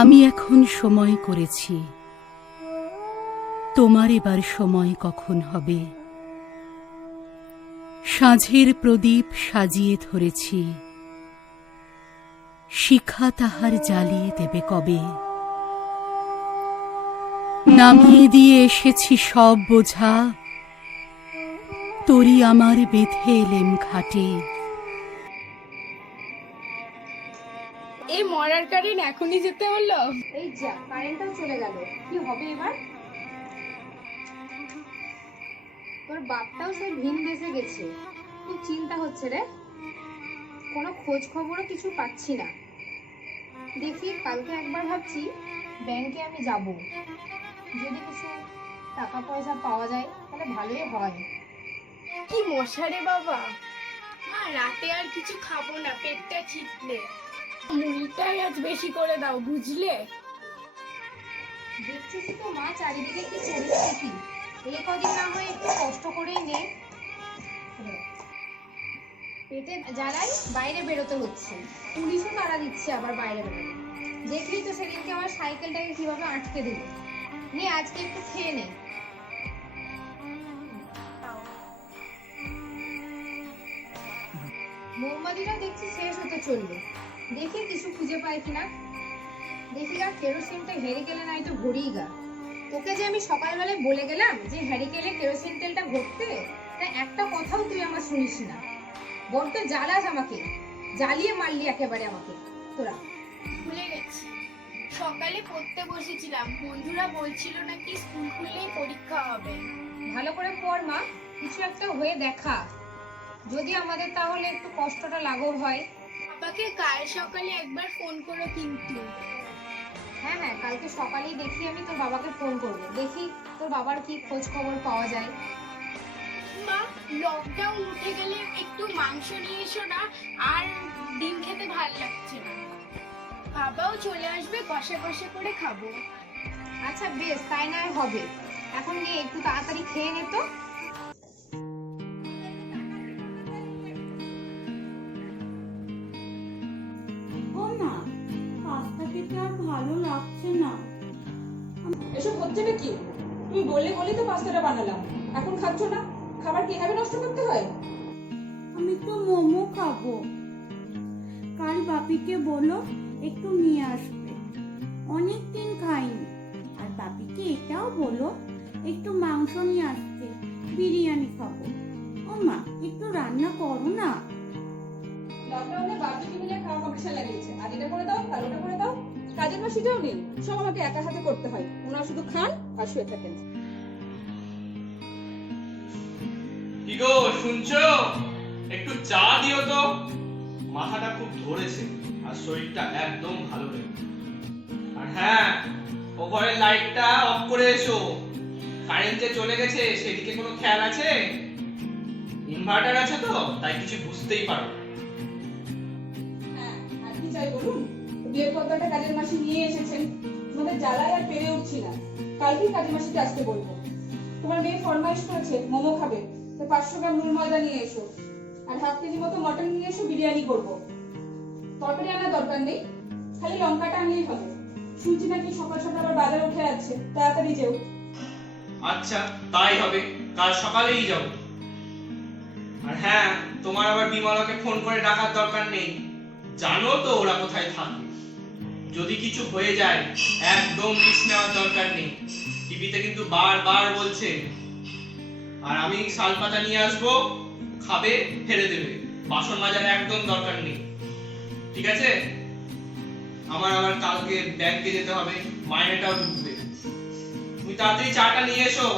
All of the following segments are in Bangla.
আমি এখন সময় করেছি, তোমার এবার সময় কখন হবে? সাঁঝের প্রদীপ সাজিয়ে ধরেছি, শিখা তাহার জ্বালিয়ে দেবে কবে? নামিয়ে দিয়ে এসেছি সব বোঝা, তরি আমার বেঁধে এলেম ঘাটে। এই মরার কারেন্ট এখনই যেতে হলো। এই যা কারেন্টটাও চলে গেল, কি হবে এবার? তোর বাপটাও সেই ভিন দেশে গেছে, খুব চিন্তা হচ্ছে রে। কোনো খোঁজ খবরও কিছু পাচ্ছি না। দেখি কালকে একবার ভাবছি ব্যাংকে আমি যাব, যদি কিছু টাকা পয়সা পাওয়া যায় তাহলে ভালোই হয়। কি মশা রে বাবা, রাতে আর কিছু খাবো না, পেটটা ঠিক নেই। মুড়িটাই আজ বেশি করে দাও, বুঝলে? দেখছিস তো মা চারিদিকে কি পরিস্থিতি, এই কদিন না হয় একটু কষ্ট করেই নে। পেটে জ্বালাই বাইরে বেরোতে হচ্ছে, পুলিশও তাড়া দিচ্ছে আবার বাইরে বেরোতে। দেখলি তো সেদিনকে আমার সাইকেলটাকে কিভাবে আটকে দিল। নে আজকে একটু খেয়ে নে। মোমবাতিটা দেখছি শেষ হতে চললো, দেখি কিছু খুঁজে পাই কিনা। দেখি গা কেরোসিনটা হ্যারিকেলে নাই তো ভরিই গা। তোকে যে আমি সকালবেলায় বলে গেলাম যে হ্যারিকেলে কেরোসিন তেলটা ভরতে, তাই একটা কথাও তুই আমার শুনিস না। বড্ড জ্বালাস আমাকে, জ্বালিয়ে মারলি একেবারে আমাকে তোরা। ভুলে গেছি, সকালে পড়তে বসেছিলাম, বন্ধুরা বলছিল নাকি স্কুল খুললেই পরীক্ষা হবে। ভালো করে পড় মা, কিছু একটা হয়ে দেখা, যদি আমাদের তাহলে একটু কষ্টটা লাঘব হয়। বাবাকে কাল সকালে একবার ফোন করো কিন্তু। হ্যাঁ হ্যাঁ, কালকে সকালেই দেখি আমি তোর বাবাকে ফোন করবো, দেখি তোর বাবার কি খোঁজ খবর পাওয়া যায়। মা, লকডাউন উঠে গেলে একটু মাংস নিয়ে এসো না, আর ডিম খেতে ভাল লাগছে না। বাবাও চলে আসবে, কষা কষা করে খাবো। আচ্ছা বেশ, তাই না হবে। এখন নিয়ে একটু তাড়াতাড়ি খেয়ে নে তো। ও মা, পাস্তা খেতে আর ভালো লাগছে না। এসব হচ্ছে নাকি? তুমি বললে বলেই তো পাস্তাটা বানালাম, এখন খাচ্ছ না? খাবার কিভাবে নষ্ট করতে হয়? আমি তো মোমো খাবো। কাল বাপিকে বলো একটু নিয়ে আসবে, অনেক দিন খাইনি। আর বাপিকে এটাও বলো একটু মাংস নিয়ে আসতে, বিরিয়ানি খাবো। ও মা, একটু রান্না করো না। লকডাউনে বাড়তি মিলে খাওয়া কম্পিটিশন লাগিয়েছে, আজ এটা করে দাও কাল ওটা করে দাও। কাজের মাসিটাও নেই, সব আমাকে একা হাতে করতে হয়। ওনারা শুধু খান আর শুয়ে থাকেন। কি গো শুনছো? একটু চা দিও তো, মাথাটা খুব ধরেছে আর শরীরটা একদম ভালো নেই। আর হ্যাঁ, ও ঘরের লাইটটা অফ করে এসো, কারেন্ট যে চলে গেছে সেদিকে কোনো খেয়াল আছে? ইনভার্টার আছে তো, তাই কিছু বুঝতেই পারো। হ্যাঁ, আর কি চাই বলুন? বিয়ের কথাটা কাজের মাসি নিয়ে এসেছেন, তোমাদের জ্বালায় আর পেরে উঠছি না। কালকেই কাজের মাসিকে আসতে বলবো। তোমার মেয়ে ফরমাইশ করেছে মোমো খাবে, তো 500 গ্রাম নুন ময়দা নিয়ে এসো, আর হাফ কেজি মতো মটন নিয়ে এসো, বিরিয়ানি করবো। তরকারি আনার দরকার নেই, খালি লঙ্কাটা আনলেই হবে। শুনছি নাকি সকাল সকাল আবার বাজার উঠে যাচ্ছে, তাড়াতাড়ি যেও। আচ্ছা তাই হবে, কাল সকালেই যাও। আর হ্যাঁ, তোমার আবার বিমলাকে ফোন করে ডাকার দরকার নেই, জানো তো ওরা কোথায় থাকে। যদি কিছু হয়ে যায় একদম রিস্ক নেওয়ার দরকার নেই, টিভিতে কিন্তু বারবার বলছে। আর আমি শালপাতা নিয়ে আসবো, খাবে ফেলে দেবে, বাসন মাজার একদম দরকার নেই, ঠিক আছে? আমার আবার কালকে ব্যাংকে যেতে হবে, মাইনেটাও ঢুকবে। তুমি তাড়াতাড়ি চাটা নিয়ে এসো।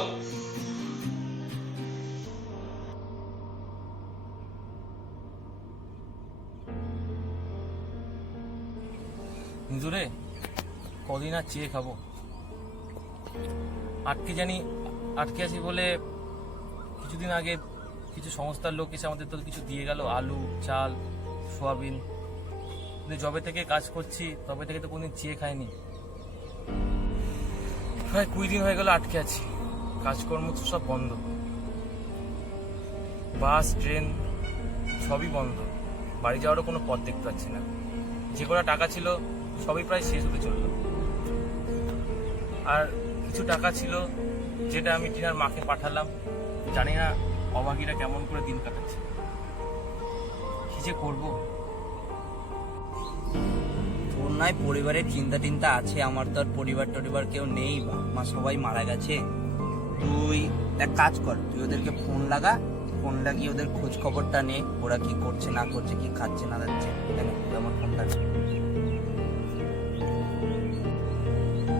দূরে কদিন আর চেয়ে খাবো, আটকে আছি বলে কিছুদিন আগে কিছু সংস্থার লোক এসে আমাদের তো কিছু দিয়ে গেল, আলু চাল সোয়াবিন। কিন্তু যবে থেকে কাজ করছি তবে থেকে তো কোনদিন চেয়ে খাইনি। প্রায় 20 দিন হয়ে গেল আটকে আছি, কাজকর্ম তো সব বন্ধ, বাস ট্রেন সবই বন্ধ, বাড়ি যাওয়ারও কোনো পথ দেখতে পাচ্ছি না। যে কটা টাকা ছিল সবই প্রায় শেষ হতে চললো। আর কিছু টাকা ছিল যেটা আমি টিনার মাকে পাঠালাম। জানি না অভাগীরা কেমন করে দিন কাটাচ্ছে, কি যে করবো। তোর নয় পরিবারের চিন্তা টিন্তা আছে, আমার তো আর পরিবার টরিবার কেউ নেই, বাবা মা সবাই মারা গেছে। তুই এক কাজ কর, তুই ওদেরকে ফোন লাগা, ফোন লাগিয়ে ওদের খোঁজ খবরটা নে, ওরা কি করছে না করছে, কি খাচ্ছে না যাচ্ছে। আমার ফোনটা নে।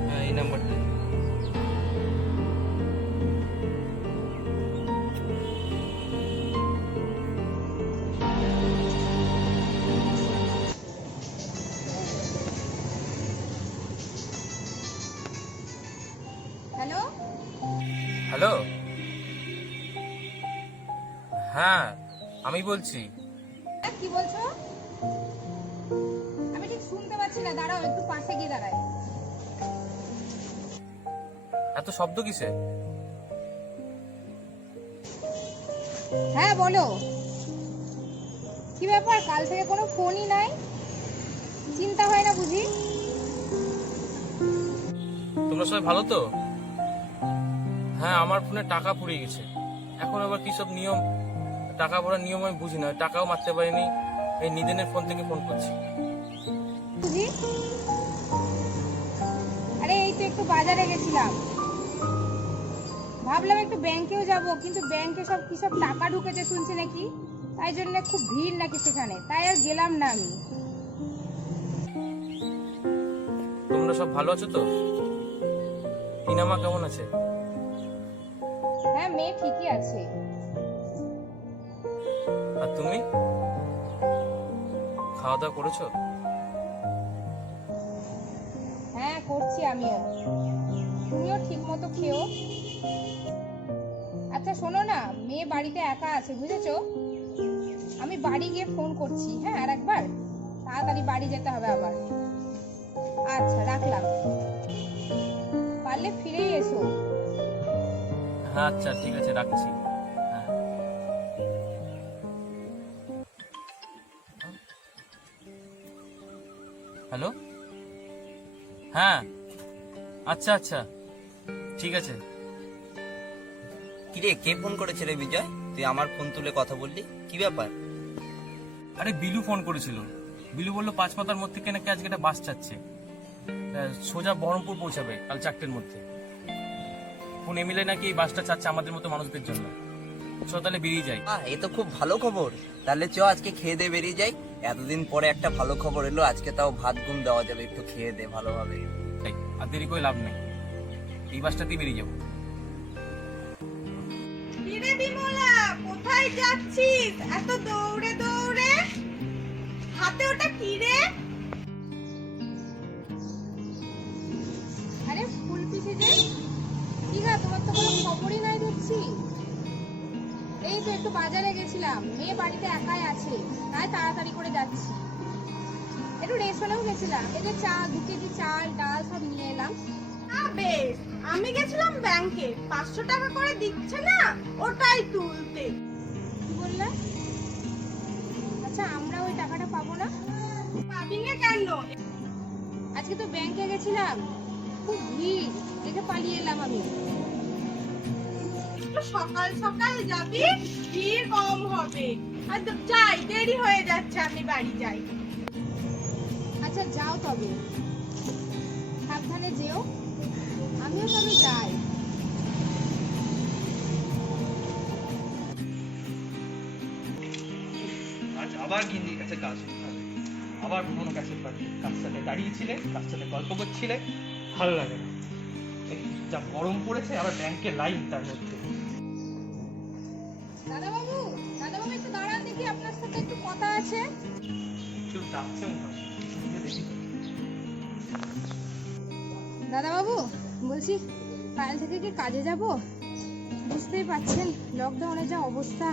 হ্যাঁ, এই নাম্বারটা। হ্যালো, হ্যালো, হ্যাঁ আমি বলছি। কি বলছো? আমি ঠিক শুনতে পাচ্ছি না, দাঁড়াও একটু পাশে গিয়ে দাঁড়াই। এত শব্দ কিসে? হ্যাঁ বলো, কি ব্যাপার? কাল থেকে কোনো ফোনই নাই, চিন্তা হয় না বুঝি? তোমরা সবাই ভালো তো? হ্যাঁ, আমার ফোনে টাকা পুড়ে গেছে। এখন আবার কি সব নিয়ম, টাকা ভরার নিয়ম আমি বুঝি না। টাকাও মারতে পারিনি, এই নিদেনের ফোন থেকে ফোন করছি। বুঝি? আরে এই তো একটু বাজারে গেছিলাম, ভাবলাম একটু ব্যাংকেও যাব, কিন্তু ব্যাংকে সব কি সব টাকা ঢুকেছে শুনছি নাকি, তাই জন্য খুব ভিড় নাকি সেখানে, তাই আর গেলাম না আমি। তোমরা সব ভালো আছো তো? টিনামা কেমন আছে? হ্যাঁ, মেয়ে ঠিকই আছে। আর তুমি খাওয়া দাওয়া করেছো? হ্যাঁ করছি আমিও, তুমিও ঠিক মতো খেও। আচ্ছা শোনো না, মেয়ে বাড়িতে একা আছে বুঝেছো, আমি বাড়ি গিয়ে ফোন করছি। হ্যাঁ আর একবার, তাড়াতাড়ি বাড়ি যেতে হবে আবার। আচ্ছা রাখলাম, পারলে ফিরেই এসো। হ্যাঁ আচ্ছা ঠিক আছে, রাখছি। হ্যাঁ। হ্যালো, হ্যাঁ আচ্ছা আচ্ছা ঠিক আছে। কিরে, কে ফোন করেছে রে বিজয়? তুই আমার ফোন তুলে কথা বললি, কি ব্যাপার? আরে বিলু ফোন করেছিল। বিলু বললো 5 মাথার মধ্যে থেকে নাকি আজকে একটা বাস চাচ্ছে, সোজা বহরমপুর পৌঁছাবে কাল 4টের মধ্যে। ফোন এমিলে নাকি এই বাসটা চাচ্ছে আমাদের মতো মানুষদের জন্য। চো তাহলে বেরিয়ে যাই। এ তো খুব ভালো খবর। তাহলে চ আজকে খেয়ে দে বেরিয়ে যাই, এতদিন পরে একটা ভালো খবর এলো, আজকে তাও ভাত গুম দেওয়া যাবে, একটু খেয়ে দে ভালোভাবে। আর দেরি করে লাভ নেই, এই বাসটাতেই বেরিয়ে যাবো। কিরে বিমলা, কোথায় যাচ্ছিস এত দৌড়ে দৌড়ে? হাতে ওটা কি রে? আরে ফুল পিসি যে, কি গা তোমার তো কোনো খবরই নাই দেখছি। এই তো একটু বাজারে গেছিলাম, মেয়ে বাড়িতে একাই আছে, তাই তাড়াতাড়ি করে যাচ্ছি। একটু রেশনেও গেছিলাম, এই যে 2 কেজি চাল ডাল সব নিয়ে এলাম। বেশ, আমি গেছিলাম ব্যাংকে, 500 টাকা করে দিচ্ছে না, ওটাই তুলতে। কি বললে? আচ্ছা আমরা ওই টাকাটা পাবো না? পাবি না কেন? আজকে তো ব্যাংকে গেছিলাম, খুব ভিড় দেখে পালিয়ে এলাম আমি। একটু সকাল সকাল যাবি, ভিড় কম হবে। আর যাই, দেরি হয়ে যাচ্ছে, আমি বাড়ি যাই। আচ্ছা যাও তবে, সাবধানে যেও, আমিও তবে যাই। আজ আবার গিন্দির কাছে কাজ করতে হবে, আবার পুরোনো ক্যাসেট বাজবে। কার সাথে দাঁড়িয়েছিলে, কার সাথে গল্প করছিলে, ভালো লাগে না। এই যা গরম পড়েছে, আবার ব্যাংকে লাইন তার মধ্যে। দাদাবাবু, দাদাবাবু একটু দাঁড়ান দেখি, আপনার সাথে একটু কথা আছে। কেউ ডাকছে মনে হয়, শুনে দেখি। দাদাবাবু বলছি, কাল থেকে কি কাজে যাব? বুঝতেই পারছেন লকডাউনের যা অবস্থা।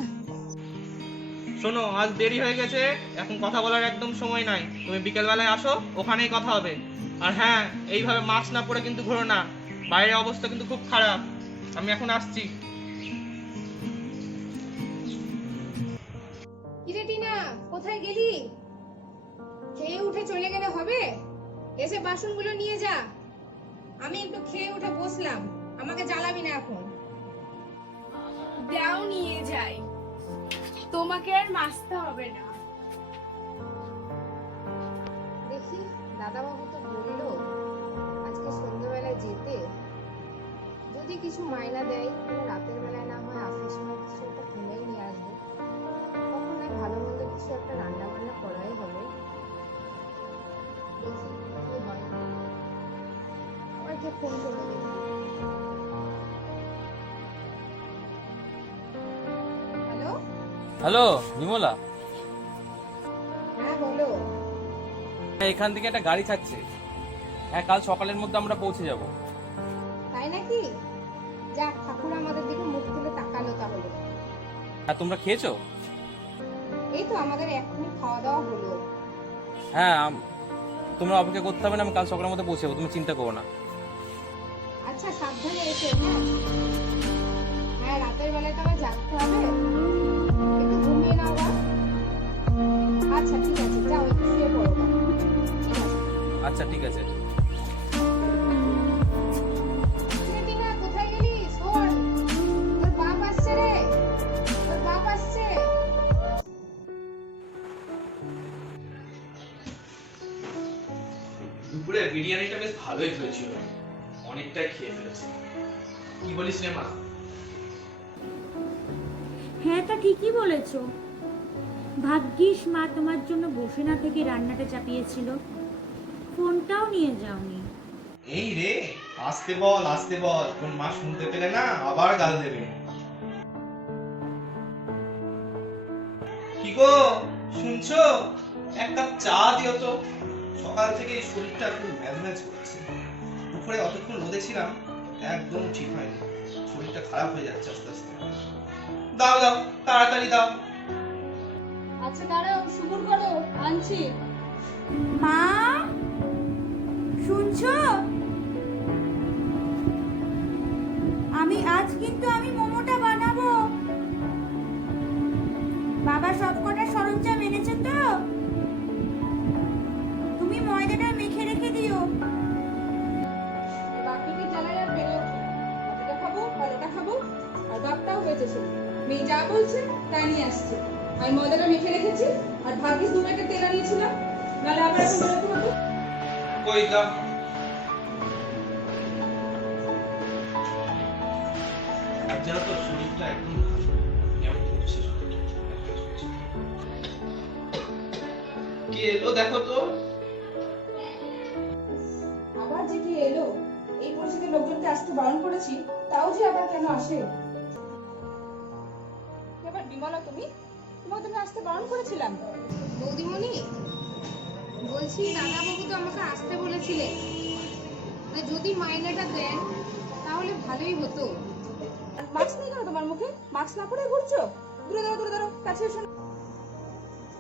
শোনো, আজ দেরি হয়ে গেছে, এখন কথা বলার একদম সময় নাই। তুমি বিকেল বেলায় আসো, ওখানেই কথা হবে। আর হ্যাঁ, এইভাবে মাস্ক না পরে কিন্তু ঘোরো না, বাইরের অবস্থা কিন্তু খুব খারাপ। আমি এখন আসছি। কিরে টিনা, কোথায় গেলি? খেয়ে উঠে চলে গেলে হবে? এসে বাসনগুলো নিয়ে যা, আমি একটু খেয়ে উঠে বসলাম, আমাকে জ্বালাবি না এখন। দাও নিয়ে যাই, তোমাকে আর মাসতে হবে না। দেখি দাদাবাবু তো বললো আজকে সন্ধ্যেবেলায় যেতে, যদি কিছু মাইনা দেয় তাহলে রাতের বেলায় না হয় আসার সময় কিছু একটা কিনেই নিয়ে আসবো। তখন না ভালো মন্দ কিছু একটা রান্না বান্না করাই হবে। দেখি কি হয়। আমাকে ফোন করে দেবে। হ্যালো, হ্যালো বিমলা, হ্যাঁ বলো। এখান থেকে একটা গাড়ি ছাড়ছে। হ্যাঁ, কাল সকালের মধ্যে আমরা পৌঁছে যাব। তাই নাকি? যাক, ঠাকুর আমাদের দিকে মুখ তুলে তাকালো তাহলে। আর তোমরা খেয়েছো? এই তো আমাদের এখনই খাওয়া দাওয়া হলো। হ্যাঁ, তোমরা অপেক্ষা করতে হবে না, আমি কাল সকালের মধ্যে পৌঁছে যাবো, তুমি চিন্তা করো না। আচ্ছা, সাবধানে এসো। হ্যাঁ হ্যাঁ, রাতের বেলায় তো আবার জাগতে হবে, একটু ঘুমিয়ে নাও বা। আচ্ছা ঠিক আছে, যাও একটু শুয়ে পড়ো বা। ঠিক আছে। আচ্ছা ঠিক আছে। কিরে টিনা, কোথায় গেলি? শোন, তোর বাপ আসছে রে, তোর বাপ আসছে। দুপুরে বিরিয়ানিটা বেশ ভালোই হয়েছিল, অনেকটাই খেয়ে ফেলেছি। কি বলিস রে মা? হ্যাঁ, তা ঠিকই বলেছো। ভাগ্যিস মা তোমার জন্য বসে না থেকে রান্নাটা চাপিয়েছিল, ফোনটাও নিয়ে যাওনি। এই রে, আসতে বল, কোন মা শুনতে পেলে না আবার গাল দেবে। কি গো, শুনছো? এক কাপ চা দিও তো, সকাল থেকে এই শরীরটা খুব ম্যাজম্যাজ করছে। দুপুরে অতক্ষণ রোদে ছিলাম, একদম ঠিক হয়নি, শরীরটা খারাপ হয়ে যাচ্ছে আস্তে আস্তে। দাও দাও, তাড়াতাড়ি দাও। আচ্ছা দাঁড়াও, শুভর করো, আনছি। মা, শুনছো? আমি মোমোটা বানাবো। বাবা সব কটা সরঞ্জাম এনেছে তো, তুমি ময়দাটা মেখে রেখে দিও। বাপিকে জ্বালায় আর পেরে ওঠে না। ওটা খাবো, ভালোটা খাবো, আর বাপটাও বেঁচেছে। মেয়ে যা বলছে তাই নিয়ে আসছে। আমি ময়দাটা মেখে রেখেছি, আর ভাগ্যিস 2 প্যাকেট তেল আনিয়েছিলাম, নাহলে আবার এখন বেরোতে হতো। কই দাও। আর জানো তো, শরীরটা একদম কেমন করছে। কে এলো দেখো তো। আবার যে কি এলো, এই পরিস্থিতিতে লোকজনকে আসতে বারণ করেছি, তাও যে আবার কেন আসে। এবার বিমলা, তোমাকে তো আসতে বারণ করেছিলাম। বৌদিমণি, বলছি দাদাবাবু তো আমাকে আসতে বলেছিলেন, যদি মাইনেটা দেন তাহলে ভালোই হতো। মাস্ক নেই কেন তোমার মুখে? মাস্ক না পরে ঘুরছো? দূরে দাঁড়ো, কাছে এসো না।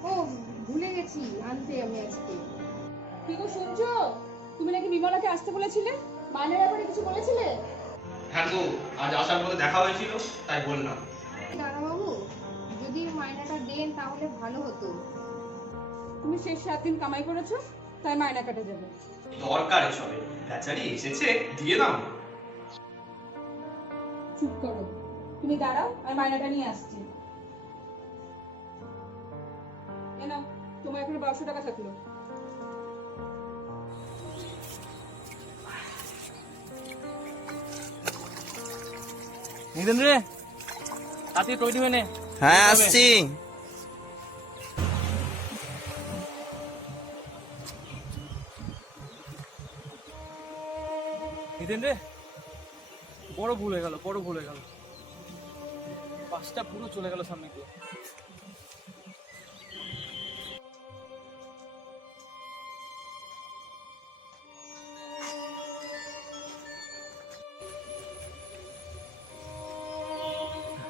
ও, ভুলে গেছি আনতে আমি আজকে। কি গো শুনছো? তুমি নাকি বিমলাকে আসতে বলেছিলে, মাইনের ব্যাপারে কিছু বলেছিলে? হ্যাঁ গো, আজ আসার পথে দেখা হয়েছিল, তাই বললাম। দাদাবাবু, যদি মাইনেটা দেন তাহলে ভালো হতো। তুমি শেষ 7 দিন কামাই করেছো, তাই মাইনা কাটে যাবে। দরকার এসবে, বেচারি এসেছে, দিয়ে দাও। চুপ করো, তুমি দাঁড়াও, আমি মাইনাটা নিয়ে আসছি। এ নাও, তোমার এখানে 1200 টাকা থাকলো। নিদেন রে, তাড়াতাড়ি তৈরি হয়ে নে। হ্যাঁ আসছি। নিদেন রে, বড় ভুল হয়ে গেল। বাসটা পুরো চলে গেল সামনে দিয়ে।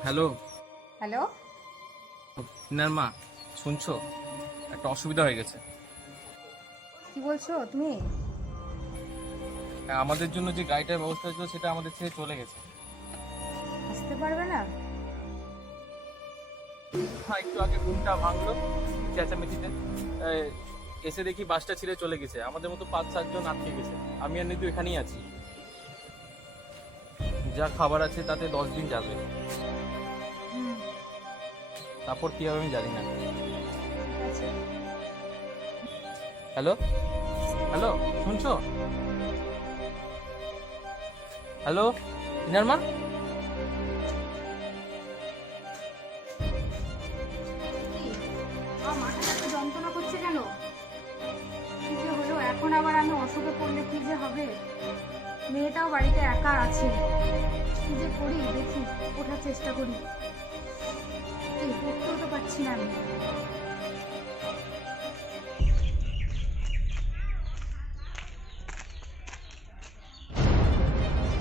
হ্যালো হ্যালো, ইনার মা, শুনছো? একটা অসুবিধা হয়ে গেছে। কি বলছো তুমি? আমাদের জন্য যে গাড়িটার ব্যবস্থা ছিল সেটা আমাদের ছেড়ে চলে গেছে। আসতে পারবে না? হ্যাঁ, একটু আগে ঘুমটা ভাঙলো চেঁচামেচিতে, এসে দেখি বাসটা ছেড়ে চলে গেছে। আমাদের মতো 5-7 জন আটকে গেছে, আমি আর নিতু এখানেই আছি। যা খাবার আছে তাতে 10 দিন যাবে, তারপর কি হবে আমি জানি না। হ্যালো হ্যালো, শুনছো? হ্যালো ইনার মা, আমার মাথাটা এত যন্ত্রণা করছে কেন? কি যে হলো এখন, আবার আমি অসুখে পড়লে কি যে হবে? মেয়েটাও বাড়িতে একা আছে, কি যে করি দেখি, ওঠার চেষ্টা করি। উঠতেও তো পারছি না আমি।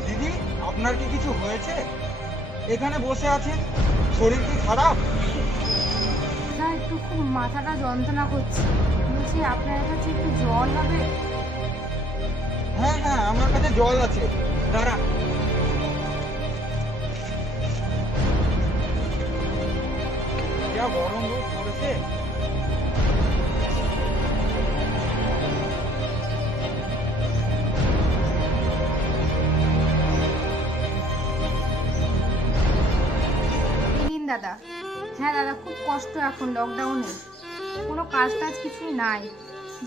দিদি, আপনার কি কিছু হয়েছে? এখানে বসে আছেন, শরীর কি খারাপ? না, একটু খুব মাথাটা যন্ত্রণা করছে, বলছি আপনার কাছে একটু জল হবে? হ্যাঁ হ্যাঁ, আমার কাছে জল আছে, দাঁড়া। যা গরম রোদ পড়েছে। এই নিন দাদা। হ্যাঁ দাদা, খুব কষ্ট এখন লকডাউনে, কোনো কাজ টাজ কিছুই নাই।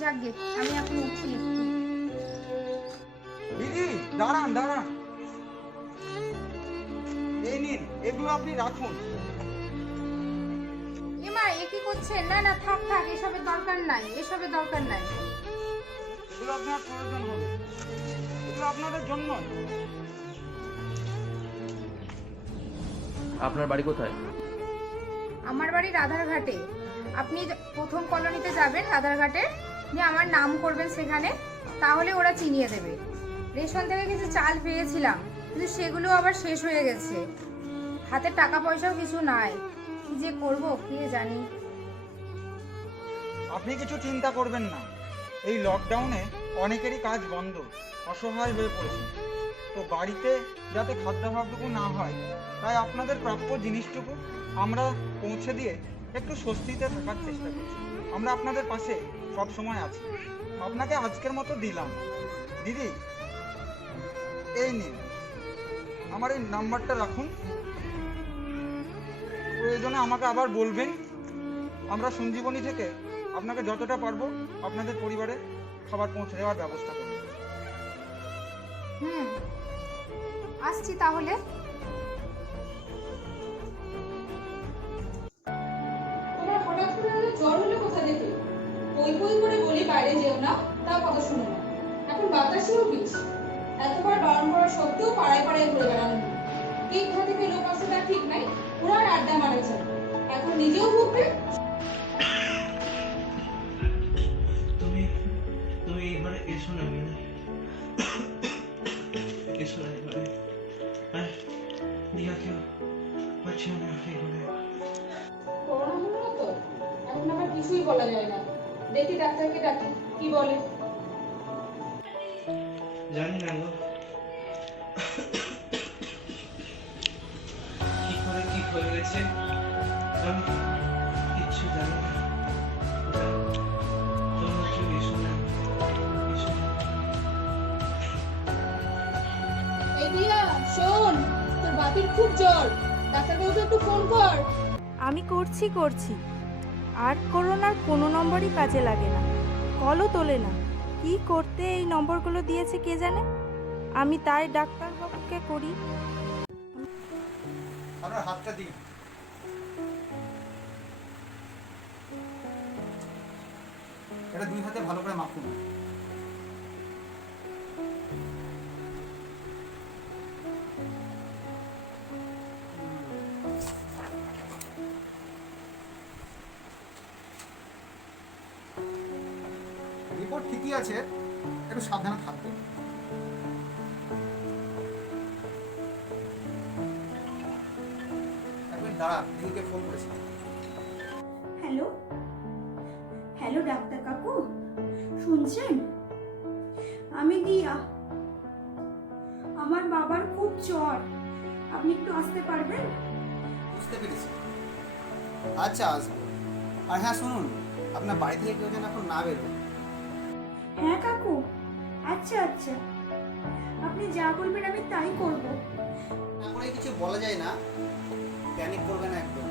যাকগে, আমি এখন উঠি একটু। দিদি দাঁড়ান দাঁড়ান, এই নিন, এগুলো আপনি রাখুন। এমা, এ কি করছেন? না না, থাক থাক, এসবের দরকার নাই, এসবের দরকার নাই। এগুলো আপনার প্রয়োজন হবে, এগুলো আপনাদের জন্য। আপনার বাড়ি কোথায়? আমার বাড়ি রাধারঘাটে। আপনি প্রথম কলোনিতে যাবেন রাধারঘাটে, নিয়ে আমার নাম করবেন সেখানে, তাহলে ওরা চিনিয়ে দেবে। রেশন থেকে কিছু চাল পেয়েছিলাম, কিন্তু সেগুলো আবার শেষ হয়ে গেছে, হাতে টাকা পয়সাও কিছু নাই, কি যে করবো কে জানি। আপনি কিছু চিন্তা করবেন না, এই লকডাউনে অনেকেরই কাজ বন্ধ, অসহায় হয়ে পড়েছে, তো বাড়িতে যাতে খাদ্যাভাবটুকু না হয়, তাই আপনাদের প্রাপ্য জিনিসটুকু আমরা পৌঁছে দিয়ে একটু স্বস্তিতে থাকার চেষ্টা করছি। আমরা আপনাদের পাশে সব সময় আছি। আপনাকে আজকের মতো দিলাম। দিদি, এই নিন, আমার এই নাম্বারটা রাখুন, প্রয়োজনে আমাকে আবার বলবেন। আমরা সঞ্জীবনী থেকে আপনাকে যতটা পারবো আপনাদের পরিবারে খাবার পৌঁছে দেওয়ার ব্যবস্থা করব। আসছি তাহলে। তোমার হঠাৎ করে এত জ্বর হলো কোথা থেকে? বই বই করে বলি বাইরে যেও না, তাও কথা শুনো না। এখন বাতাসেও বিষ, এতবার বারণ করা সত্ত্বেও পাড়ায় পাড়ায় ঘুরে বেড়ানো। কে কোথা থেকে লোক আসে তার ঠিক নাই, ওরা আর আড্ডা মারে যায়। এখন নিজেও ভুগবে। তুমি তুমি এবারে এসো না মিনা, এসো না এবারে। আর দিয়াকেও পাচ্ছি না এবারে। করোনা হলো না তো, এখন আবার কিছুই বলা যায় না। দেখি ডাক্তারকে ডাকি, কি বলে। জানি না গো, কি করে কি হয়ে গেছে আমি কিচ্ছু জানি না। তোমরা কেউ এসো না, এসো না। এই দিয়া শোন, তোর বাপির খুব জ্বর, ডাক্তারবাবুকে একটু ফোন কর। আমি করছি, আর করোনার কোনো নম্বরই কাজে লাগে না, কলও তোলে না। কি করতে এই নম্বরগুলো দিয়েছে কে জানে, আমি তাই ডাক্তারবাবুকে করি। আপনার হাতটা দিন। এটা দুই হাতে ভালো করে মাখুন। রিপোর্ট ঠিকই আছে, একটু সাবধানে থাকবেন। একবার দাঁড়া, দিদিকে ফোন করেছি। হ্যালো হ্যালো ডাক্তার কাকু, শুনছেন? আমি দিয়া, আমার বাবার খুব জ্বর, আপনি একটু আসতে পারবেন? বুঝতে পেরেছি, আচ্ছা আসবো। আর হ্যাঁ শুনুন, আপনার বাড়ি থেকে কেউ যেন এখন না বেরোয়। হ্যাঁ কাকু, আচ্ছা, আপনি যা বলবেন আমি তাই করব। তারপরে কিছু বলা যায় না, প্যানিক করবে না একদম,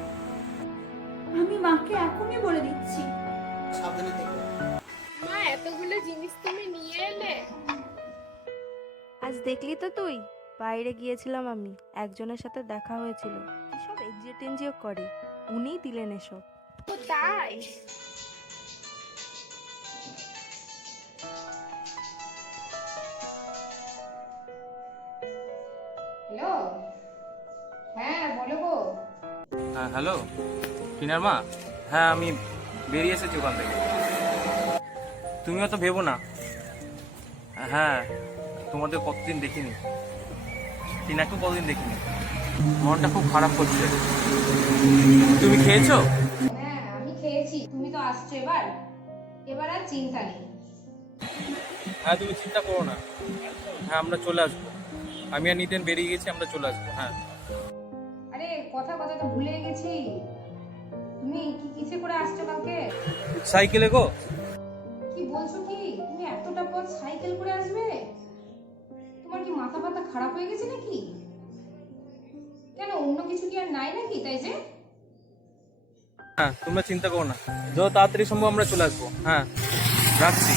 আমি মাকে এখনই বলে দিচ্ছি। সাবধানে থেকো। মা এতগুলো জিনিস তুমি নিয়ে এলে? আজ দেখলি তো তুই, বাইরে গিয়েছিলাম আমি, একজনের সাথে দেখা হয়েছিল, কি সব এনজিও করে, উনিই দিলেন এসব। ও তাই? হ্যালো, হ্যাঁ বলো গো। হ্যাঁ হ্যালো, টিনার মা। হ্যাঁ আমি বেরিয়ে এসেছি ওখান থেকে। তুমিও তো ভেবো না। হ্যাঁ তোমাদের কতদিন দেখিনি, টিনাকেও কতদিন দেখিনি, মনটা খুব খারাপ করছে। তুমি খেয়েছো? হ্যাঁ আমি খেয়েছি, তুমি তো আসছো এবার, এবার আর চিন্তা নেই। হ্যাঁ তুমি চিন্তা করো না, হ্যাঁ আমরা চলে আসবো। আমি আর নিতেন বেরিয়ে গেছি, আমরা চলে আসবো। হ্যাঁ আরে কথা তো ভুলে গেছি, তুমি কিসে করে আসছো কালকে? সাইকেলে গো। কি বলছো কি, তুমি এতটা পথ সাইকেল করে আসবে? তোমার কি মাথা ফাতা খারাপ হয়ে গেছে নাকি? কেন অন্য কিছু কি আর নাই নাকি তাই যে? হ্যাঁ তোমরা চিন্তা করো না, যত তাড়াতাড়ি সম্ভব আমরা চলে আসবো। হ্যাঁ রাখছি।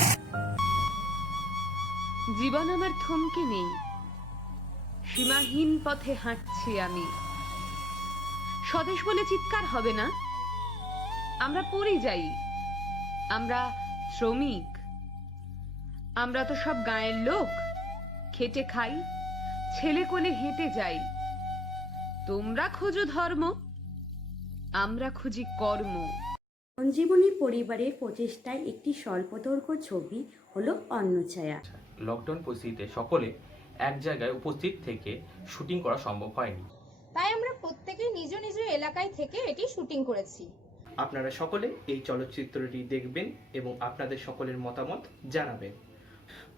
জীবন আমার থমকে নেই, সীমাহীন পথে হাঁটছি আমি। স্বদেশ বলে চিৎকার হবে না, আমরা পরিযায়ী, আমরা শ্রমিক, আমরা তো সব গায়ের লোক, খেটে খাই, ছেলে কোলে হেঁটে যাই। তোমরা খোঁজো ধর্ম, আমরা খুঁজি কর্ম। সঞ্জীবনী পরিবারের প্রচেষ্টায় একটি স্বল্পদৈর্ঘ্য ছবি হলো অন্নছায়া। লকডাউন পরিস্থিতিতে সকলে এক জায়গায় উপস্থিত থেকে শুটিং করা সম্ভব হয়নি, তাই আমরা প্রত্যেকেই নিজ নিজ এলাকায় থেকে এটি শুটিং করেছি। আপনারা সকলে এই চলচ্চিত্রটি দেখবেন এবং আপনাদের সকলের মতামত জানাবেন।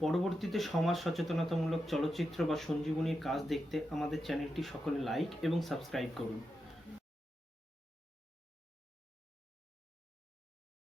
পরবর্তীতে সমাজ সচেতনতামূলক চলচ্চিত্র বা সঞ্জীবনীর কাজ দেখতে আমাদের চ্যানেলটি সকলে লাইক এবং সাবস্ক্রাইব করুন।